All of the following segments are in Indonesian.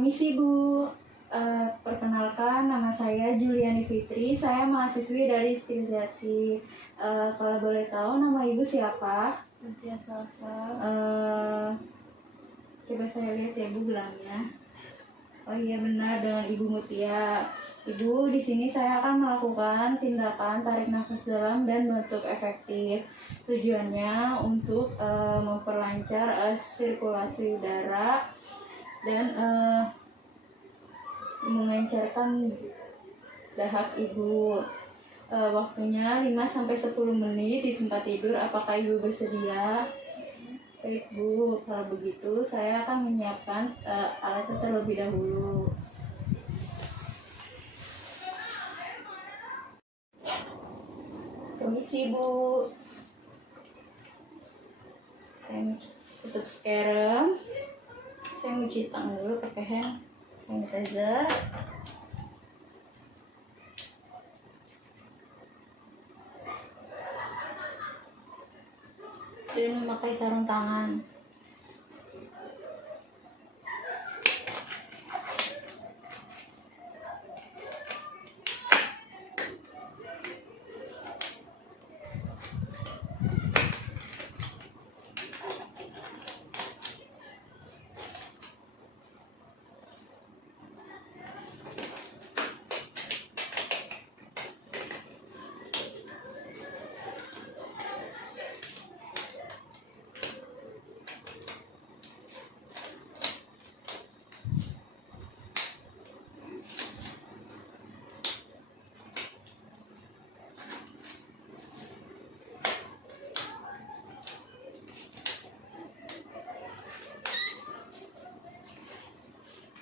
Permisi Bu, perkenalkan nama saya Juliani Fitri, saya mahasiswi dari Stilisasi. Kalau boleh tahu nama Ibu siapa? Mutia Salsa. Coba saya lihat ya Bu gelangnya. Oh iya benar, dengan Ibu Mutia. Ibu, di sini saya akan melakukan tindakan tarik nafas dalam dan bentuk efektif. Tujuannya untuk memperlancar sirkulasi udara dan mengencerkan dahak Ibu. Waktunya 5-10 menit di tempat tidur. Apakah Ibu bersedia? Baik Bu, kalau begitu saya akan menyiapkan alatnya terlebih dahulu. Permisi Bu. Saya tutup sekarang. Saya mencuci tangan dulu pakai hand sanitizer. Dan memakai sarung tangan.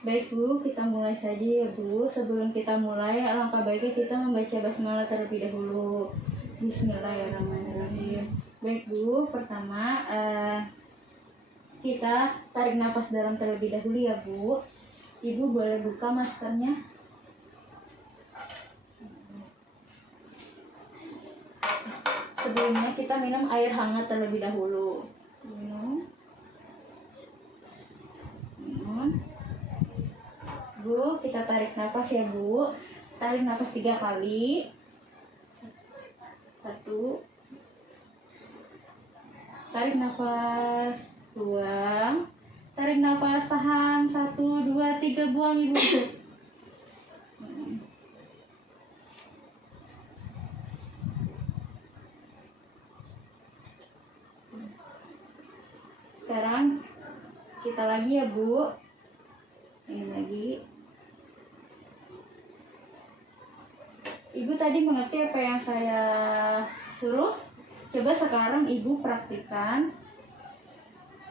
Baik Bu, kita mulai saja ya Bu. Sebelum kita mulai, alangkah baiknya kita membaca basmalah terlebih dahulu. Bismillahirrahmanirrahim. Baik Bu, pertama kita tarik nafas dalam terlebih dahulu ya Bu. Ibu boleh buka maskernya. Sebelumnya kita minum air hangat terlebih dahulu. Minum. Bu, kita tarik nafas ya Bu. Tarik nafas 3 kali. 1. Tarik nafas, buang. Tarik nafas, tahan. 1, 2, 3, buang Ibu. Sekarang kita lagi ya Bu. Ini lagi. Ibu tadi mengerti apa yang saya suruh? Coba sekarang Ibu praktikkan.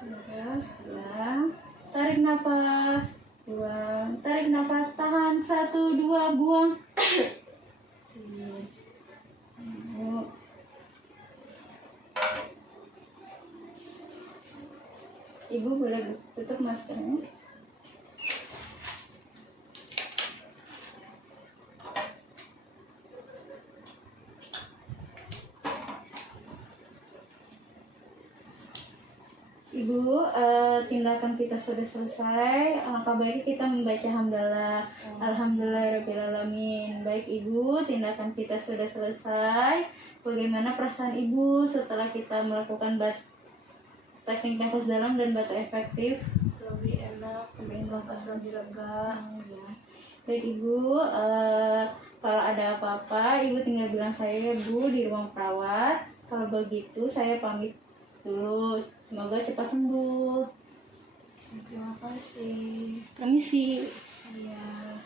Terus, buang. Tarik nafas, buang. Tarik nafas, tahan. 1, 2, buang. Ibu boleh tutup maskernya. Ibu, tindakan kita sudah selesai. Alangkah baiknya kita membaca hamdalah. Alhamdulillahirrahmanirrahim. Baik Ibu, tindakan kita sudah selesai. Bagaimana perasaan Ibu setelah kita melakukan teknik nafas dalam dan batu efektif? Lebih enak, lebih nafas lebih lega. Baik Ibu, kalau ada apa-apa Ibu tinggal bilang saya ya Bu di ruang perawat. Kalau begitu saya pamit dulu. Semoga cepat sembuh. Terima kasih. Permisi. Iya.